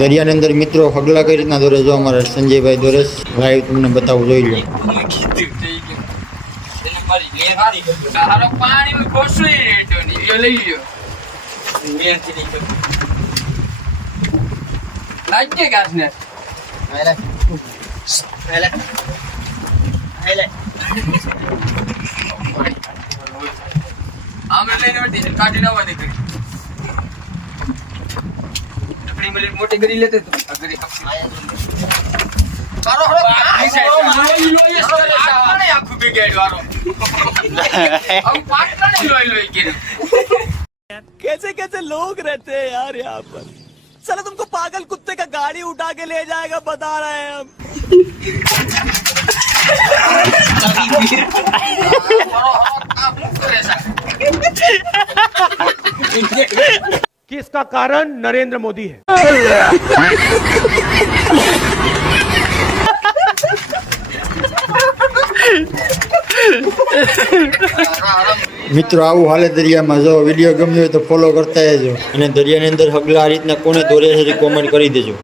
દરિયાની અંદર મિત્રો હગલા કઈ રીતના દોરે જો અમારા સંજયભાઈ દોરે લાઈવ તમને બતાવું જોઈ લો. मोटे करी लेते तो कैसे कैसे लोग रहते हैं यार यहाँ पर. साला तुमको पागल कुत्ते का गाड़ी उठा के ले जाएगा बता रहे हैं हम. कि इसका कारण नरेंद्र मोदी है. મિત્રો આવું હાલે દરિયામાં. જો વિડીયો ગમ્યો હોય તો ફોલો કરતા રહેજો અને દરિયાની અંદર હગલા આ રીતના કોને દોરે છે કોમેન્ટ કરી દેજો.